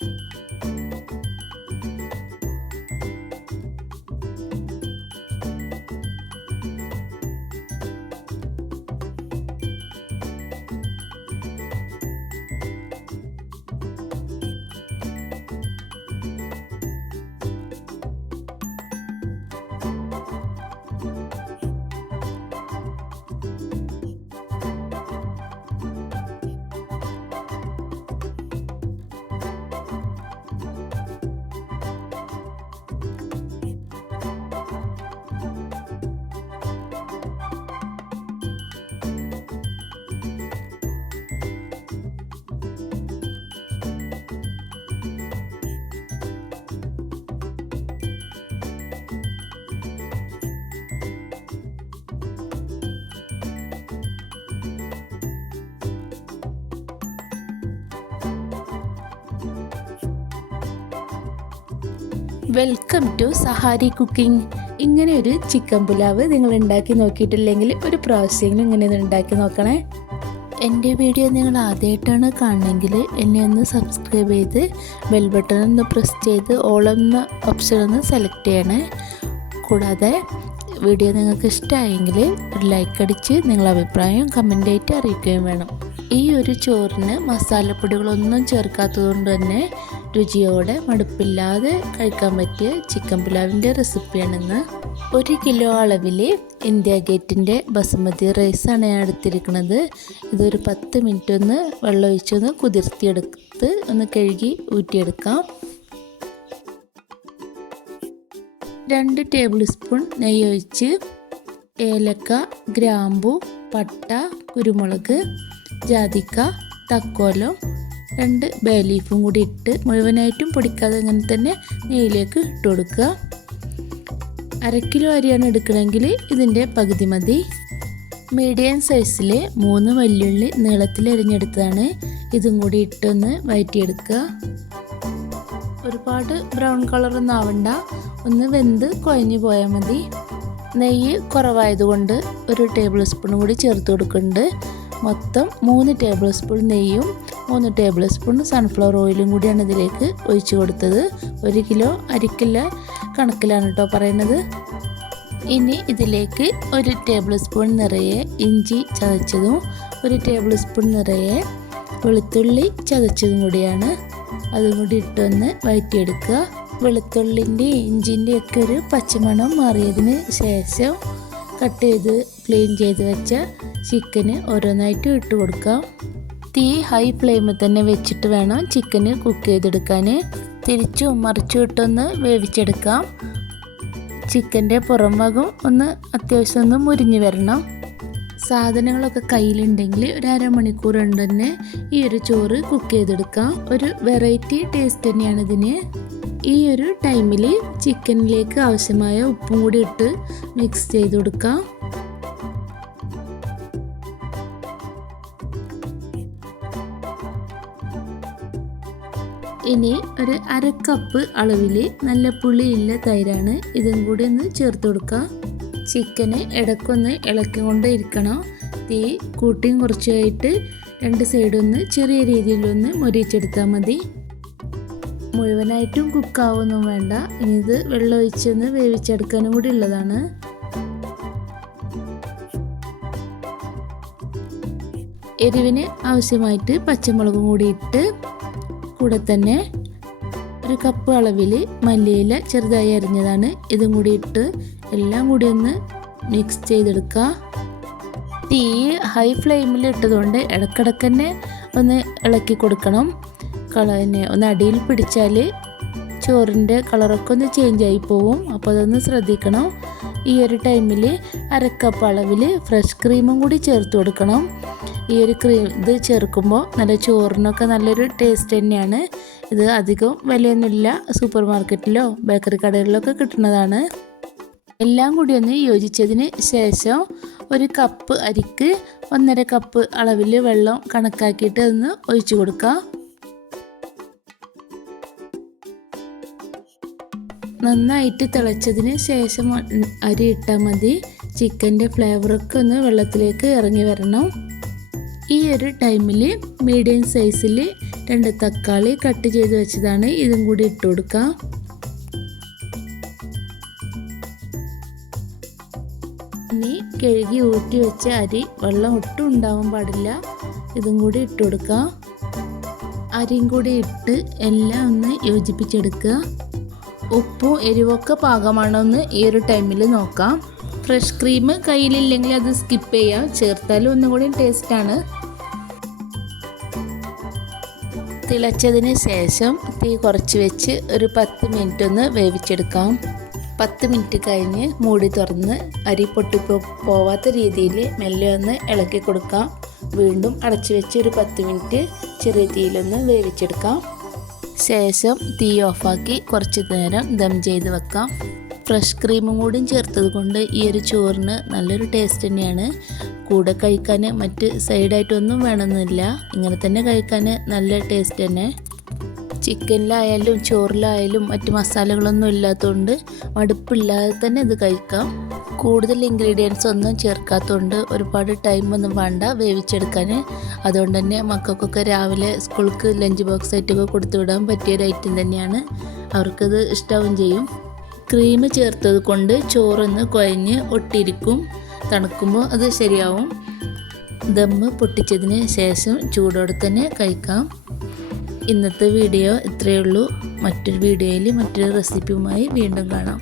you welcome to Sahari cooking ഇങ്ങനെ ഒരു chicken pulao നിങ്ങൾ ഉണ്ടാക്കി നോക്കിയിട്ടില്ലെങ്കിൽ ഒരു പ്രാവശ്യമെങ്കിലും ഇങ്ങനെ ഒന്ന് ഉണ്ടാക്കി നോക്കണേ. എന്റെ വീഡിയോ നിങ്ങൾ ആദ്യമായിട്ടാണ് കാണണമെങ്കിൽ എന്നെ ഒന്ന് സബ്സ്ക്രൈബ് ചെയ്ത് ബെൽ ബട്ടൺ ഒന്ന് പ്രസ് ചെയ്ത് ഓളെന്ന ഓപ്ഷൻ ഒന്ന് സെലക്ട് ചെയ്യണേ. കൂടാതെ വീഡിയോ നിങ്ങൾക്ക് ഇഷ്ടമായെങ്കിൽ ഒരു ലൈക്ക് അടിച്ച് നിങ്ങളുടെ അഭിപ്രായം കമന്റ് ആയിട്ട് അറിയിക്കുകയും വേണം. ഈ ഒരു ചോറിന് മസാലപ്പൊടികളൊന്നും ചേർക്കാത്തതുകൊണ്ട് തന്നെ രുചിയോടെ മടുപ്പില്ലാതെ കഴിക്കാൻ പറ്റിയ ചിക്കൻ പുലാവിന്റെ റെസിപ്പിയാണെന്ന്. ഒരു കിലോ അളവിൽ ഇന്ത്യ ഗേറ്റിന്റെ ബസുമതി റൈസാണ് ഞാൻ എടുത്തിരിക്കുന്നത്. ഇതൊരു പത്ത് മിനിറ്റ് ഒന്ന് വെള്ളം ഒഴിച്ചൊന്ന് കുതിർത്തിയെടുത്ത് ഒന്ന് കഴുകി ഊറ്റിയെടുക്കാം. രണ്ട് ടേബിൾ സ്പൂൺ നെയ്യ് ഒഴിച്ച് ഏലക്ക ഗ്രാമ്പു പട്ട കുരുമുളക് ജാതിക്ക തക്കോലം രണ്ട് ബേ ലീഫും കൂടി ഇട്ട് മുഴുവനായിട്ടും പൊടിക്കാതെ അങ്ങനെ തന്നെ നെയ്യിലേക്ക് ഇട്ട് കൊടുക്കുക. അര കിലോ അരിയാണ് എടുക്കണമെങ്കിൽ ഇതിന്റെ പകുതി മതി. മീഡിയം സൈസിൽ മൂന്ന് വലിയുള്ളി നീളത്തിൽ അരിഞ്ഞെടുത്തതാണ്. ഇതും കൂടി ഇട്ടൊന്ന് വയറ്റിയെടുക്കുക. ഒരുപാട് ബ്രൗൺ കളറൊന്നും ആവണ്ട. ഒന്ന് വെന്ത് കുഴഞ്ഞു പോയാൽ മതി. നെയ്യ് കുറവായതുകൊണ്ട് ഒരു ടേബിൾ സ്പൂൺ കൂടി ചേർത്ത് കൊടുക്കുന്നുണ്ട്. മൊത്തം മൂന്ന് ടേബിൾ സ്പൂൺ നെയ്യും മൂന്ന് ടേബിൾ സ്പൂൺ സൺഫ്ലവർ ഓയിലും കൂടിയാണ് ഇതിലേക്ക് ഒഴിച്ചു കൊടുത്തത്. ഒരു കിലോ അരിക്കില്ല കണക്കിലാണ് കേട്ടോ പറയുന്നത്. ഇനി ഇതിലേക്ക് ഒരു ടേബിൾ സ്പൂൺ നിറയെ ഇഞ്ചി ചതച്ചതും ഒരു ടേബിൾ സ്പൂൺ നിറയെ വെളുത്തുള്ളി ചതച്ചതും കൂടിയാണ്. അതും കൂടി ഇട്ടൊന്ന് വഴറ്റിയെടുക്കുക വെളുത്തുള്ളിന്റെ ഇഞ്ചിന്റെ ഒക്കെ ഒരു പച്ചമണം മാറിയതിന് ശേഷം കട്ട് ചെയ്ത് ക്ലീൻ ചെയ്ത് വെച്ച ചിക്കന് ഓരോന്നായിട്ട് ഇട്ട് കൊടുക്കാം തീ ഹൈ ഫ്ലെയിമിൽ തന്നെ വെച്ചിട്ട് വേണം ചിക്കന് കുക്ക് ചെയ്തെടുക്കാൻ. തിരിച്ചും മറിച്ചും ഇട്ടൊന്ന് വേവിച്ചെടുക്കാം. ചിക്കന്റെ പുറം ഭാഗം ഒന്ന് അത്യാവശ്യം ഒന്ന് മുരിഞ്ഞു വരണം. സാധനങ്ങളൊക്കെ കയ്യിലുണ്ടെങ്കിൽ ഒരു അരമണിക്കൂർ കൊണ്ട് തന്നെ ഈ ഒരു ചോറ് കുക്ക് ചെയ്തെടുക്കാം. ഒരു വെറൈറ്റി ടേസ്റ്റ് തന്നെയാണ് ഇതിന്. ഈ ഒരു ടൈമിൽ ചിക്കനിലേക്ക് ആവശ്യമായ ഉപ്പും കൂടി ഇട്ട് മിക്സ് ചെയ്ത് കൊടുക്കാം. ഇനി ഒരു അര കപ്പ് അളവിൽ നല്ല പുളിയില്ല തൈരാണ്. ഇതും കൂടി ഒന്ന് ചേർത്ത് കൊടുക്കുക ചിക്കന് ഇടയ്ക്കൊന്ന് കൊണ്ടേ ഇരിക്കണം. തീ കൂട്ടിയും കുറച്ചായിട്ട് രണ്ട് സൈഡൊന്ന് ചെറിയ രീതിയിലൊന്ന് മൊരിച്ചെടുത്താൽ മതി. മുഴുവനായിട്ടും കുക്കാവൊന്നും വേണ്ട. ഇനി ഇത് വെള്ളം ഒഴിച്ചൊന്ന് വേവിച്ചെടുക്കാനും കൂടി ഉള്ളതാണ്. എരിവിന് ആവശ്യമായിട്ട് പച്ചമുളകും കൂടി ഇട്ട് കൂടെ തന്നെ ഒരു കപ്പ് അളവിൽ മല്ലിയില ചെറുതായി അരിഞ്ഞതാണ്. ഇതും കൂടി ഇട്ട് എല്ലാം കൂടി ഒന്ന് മിക്സ് ചെയ്തെടുക്കുക തീ ഹൈ ഫ്ലെയിമിൽ ഇട്ടതുകൊണ്ട് ഇടക്കിടക്ക് തന്നെ ഒന്ന് ഇളക്കി കൊടുക്കണം. കളനെ ഒന്ന് അടിയിൽ പിടിച്ചാൽ ചോറിന്റെ കളറൊക്കെ ഒന്ന് ചേഞ്ച് ആയി പോവും. അപ്പോൾ അതൊന്ന് ശ്രദ്ധിക്കണം. ഈ ഒരു ടൈമിൽ അരക്കപ്പ് അളവിൽ ഫ്രഷ് ക്രീമും കൂടി ചേർത്ത് കൊടുക്കണം. ഈ ഒരു ക്രീം ഇത് ചേർക്കുമ്പോൾ നല്ല ചോറിനൊക്കെ നല്ലൊരു ടേസ്റ്റ് തന്നെയാണ്. ഇത് അധികം വിലയൊന്നുമില്ല. സൂപ്പർ മാർക്കറ്റിലോ ബേക്കറി കടകളിലൊക്കെ കിട്ടുന്നതാണ്. എല്ലാം കൂടി ഒന്ന് യോജിച്ചതിന് ശേഷം ഒരു കപ്പ് അരിക്ക് ഒന്നര കപ്പ് അളവിൽ വെള്ളം കണക്കാക്കിയിട്ട് ഒന്ന് ഒഴിച്ചു കൊടുക്കാം. നന്നായിട്ട് തിളച്ചതിന് ശേഷം അരി ഇട്ടാൽ മതി. ചിക്കന്റെ ഫ്ലേവറൊക്കെ ഒന്ന് വെള്ളത്തിലേക്ക് ഇറങ്ങി വരണം. ഈ ഒരു ടൈമിൽ മീഡിയം സൈസിൽ രണ്ട് തക്കാളി കട്ട് ചെയ്ത് വെച്ചതാണ്. ഇതും കൂടി ഇട്ട് കൊടുക്കാം. ഇനി കഴുകി ഊറ്റി വെച്ച അരി വെള്ളം ഒട്ടും ഉണ്ടാവാൻ പാടില്ല. ഇതും കൂടി ഇട്ട് കൊടുക്കാം. അരിയും കൂടി ഇട്ട് എല്ലാം ഒന്ന് യോജിപ്പിച്ചെടുക്കുക. ഉപ്പും എരിവൊക്കെ പാകമാണോ എന്ന് ഈ ഒരു ടൈമിൽ നോക്കാം. ഫ്രഷ് ക്രീം കയ്യിലില്ലെങ്കിൽ അത് സ്കിപ്പ് ചെയ്യാം. ചേർത്താലും ഒന്നുകൂടി ടേസ്റ്റാണ് തിളച്ചതിന് ശേഷം തീ കുറച്ച് വെച്ച് ഒരു പത്ത് മിനിറ്റ് ഒന്ന് വേവിച്ചെടുക്കാം. പത്ത് മിനിറ്റ് കഴിഞ്ഞ് മൂടി തുറന്ന് അരി പൊട്ടിപ്പോ പോവാത്ത രീതിയിൽ മെല്ലെ ഒന്ന് ഇളക്കി കൊടുക്കാം. വീണ്ടും അടച്ചു വെച്ച് ഒരു പത്ത് മിനിറ്റ് ചെറിയ തീയിലൊന്ന് വേവിച്ചെടുക്കാം. ശേഷം തീ ഓഫാക്കി കുറച്ച് നേരം ദം ചെയ്ത് വെക്കാം. ഫ്രഷ് ക്രീമും കൂടിയും ചേർത്തത് കൊണ്ട് ഈ ഒരു ചോറിന് നല്ലൊരു ടേസ്റ്റ് തന്നെയാണ്. കൂടെ കഴിക്കാൻ മറ്റ് സൈഡായിട്ടൊന്നും വേണമെന്നില്ല. ഇങ്ങനെ തന്നെ കഴിക്കാൻ നല്ല ടേസ്റ്റ് തന്നെ. ചിക്കനിലായാലും ചോറിലായാലും മറ്റ് മസാലകളൊന്നും ഇല്ലാത്തതുകൊണ്ട് മടുപ്പില്ലാതെ തന്നെ ഇത് കഴിക്കാം. കൂടുതൽ ഇൻഗ്രീഡിയൻസ് ഒന്നും ചേർക്കാത്തതുകൊണ്ട് ഒരുപാട് ടൈം ഒന്നും വേണ്ട വേവിച്ചെടുക്കാൻ. അതുകൊണ്ട് തന്നെ മക്കൾക്കൊക്കെ രാവിലെ സ്കൂൾക്ക് ലഞ്ച് ബോക്സ് ആയിട്ടൊക്കെ കൊടുത്തു വിടാൻ പറ്റിയൊരു ഐറ്റം തന്നെയാണ്. അവർക്കത് ഇഷ്ടവും ചെയ്യും. ക്രീം ചേർത്തത് കൊണ്ട് ചോറൊന്ന് കുഴഞ്ഞ് ഒട്ടിയിരിക്കും തണുക്കുമ്പോൾ അത് ശരിയാവും. ദമ്മ് പൊട്ടിച്ചതിന് ശേഷം ചൂടോടെ തന്നെ കഴിക്കാം. ഇന്നത്തെ വീഡിയോ ഇത്രയേ ഉള്ളൂ. മറ്റൊരു വീഡിയോയിൽ മറ്റൊരു റെസിപ്പിയുമായി വീണ്ടും കാണാം.